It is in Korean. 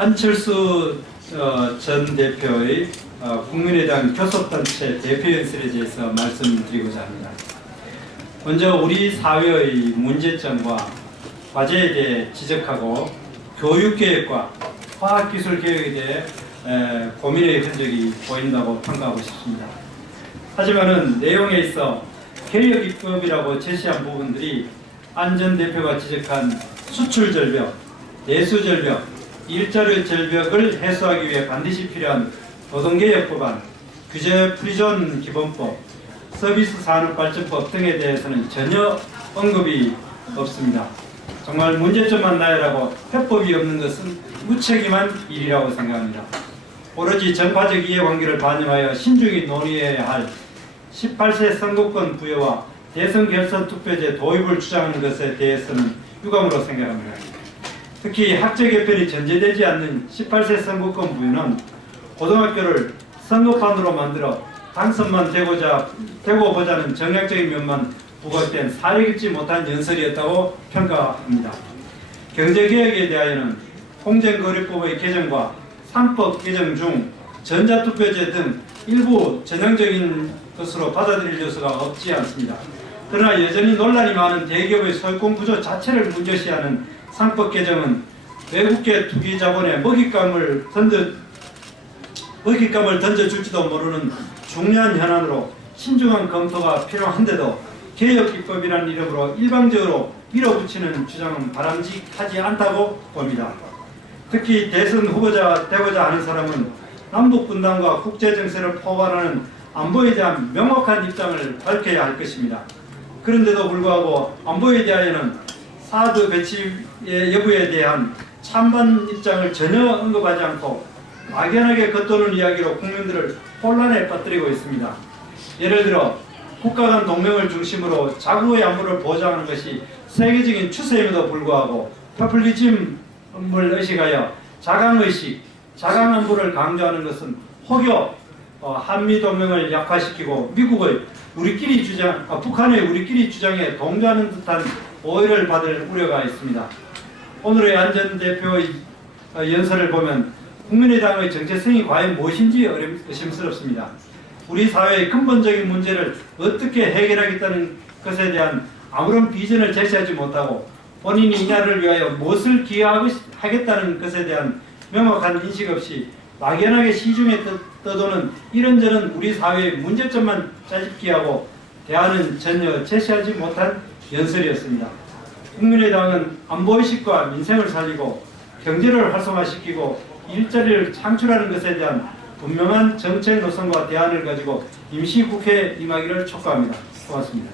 안철수 전 대표의 국민의당 교섭단체 대표연설에 대해서 말씀드리고자 합니다. 먼저 우리 사회의 문제점과 과제에 대해 지적하고 교육개혁과 과학기술개혁에 대해 고민의 흔적이 보인다고 평가하고 싶습니다. 하지만은 내용에 있어 개혁입법이라고 제시한 부분들이 안 전 대표가 지적한 수출 절벽, 내수 절벽, 일자리 절벽을 해소하기 위해 반드시 필요한 노동개혁 법안, 규제 프리존 기본법, 서비스 산업발전법 등에 대해서는 전혀 언급이 없습니다. 정말 문제점만 나열하고 해법이 없는 것은 무책임한 일이라고 생각합니다. 오로지 정파적 이해관계를 반영하여 신중히 논의해야 할 18세 선거권 부여와 대선 결선 투표제 도입을 주장하는 것에 대해서는 유감으로 생각합니다. 특히 학제 개편이 전제되지 않는 18세 선거권 부여는 고등학교를 선거판으로 만들어 당선만 되고 보자는 정략적인 면만 부각된 사려 깊지 못한 연설이었다고 평가합니다. 경제개혁에 대하여는 공정거래법의 개정과 3법 개정 중 전자투표제 등 일부 전향적인 것으로 받아들일 요소가 없지 않습니다. 그러나 여전히 논란이 많은 대기업의 소유권 구조 자체를 문제시하는 3법 개정은 외국계 투기 자본에 먹잇감을 던져줄지도 모르는 중요한 현안으로 신중한 검토가 필요한데도 개혁입법이라는 이름으로 일방적으로 밀어붙이는 주장은 바람직하지 않다고 봅니다. 특히 대선 후보자가 되고자 하는 사람은 남북분단과 국제정세를 포괄하는 안보에 대한 명확한 입장을 밝혀야 할 것입니다. 그런데도 불구하고 안보에 대하여는 사드 배치의 여부에 대한 찬반 입장을 전혀 언급하지 않고 막연하게 겉도는 이야기로 국민들을 혼란에 빠뜨리고 있습니다. 예를 들어 국가 간 동맹을 중심으로 자국의 안보를 보장하는 것이 세계적인 추세임에도 불구하고 포퓰리즘을 의식하여 자강의식, 자강안보를 강조하는 것은 혹여 한미동맹을 약화시키고 미국의 북한의 우리끼리 주장에 동조하는 듯한 오해를 받을 우려가 있습니다. 오늘의 안 전 대표의 연설을 보면 국민의당의 정체성이 과연 무엇인지 의심스럽습니다. 우리 사회의 근본적인 문제를 어떻게 해결하겠다는 것에 대한 아무런 비전을 제시하지 못하고 본인이 이날을 위하여 무엇을 기여하겠다는 것에 대한 명확한 인식 없이 막연하게 시중에 떠도는 이런저런 우리 사회의 문제점만 짜집기하고 대안은 전혀 제시하지 못한 연설이었습니다. 국민의당은 안보의식과 민생을 살리고 경제를 활성화시키고 일자리를 창출하는 것에 대한 분명한 정책 노선과 대안을 가지고 임시국회에 임하기를 촉구합니다. 고맙습니다.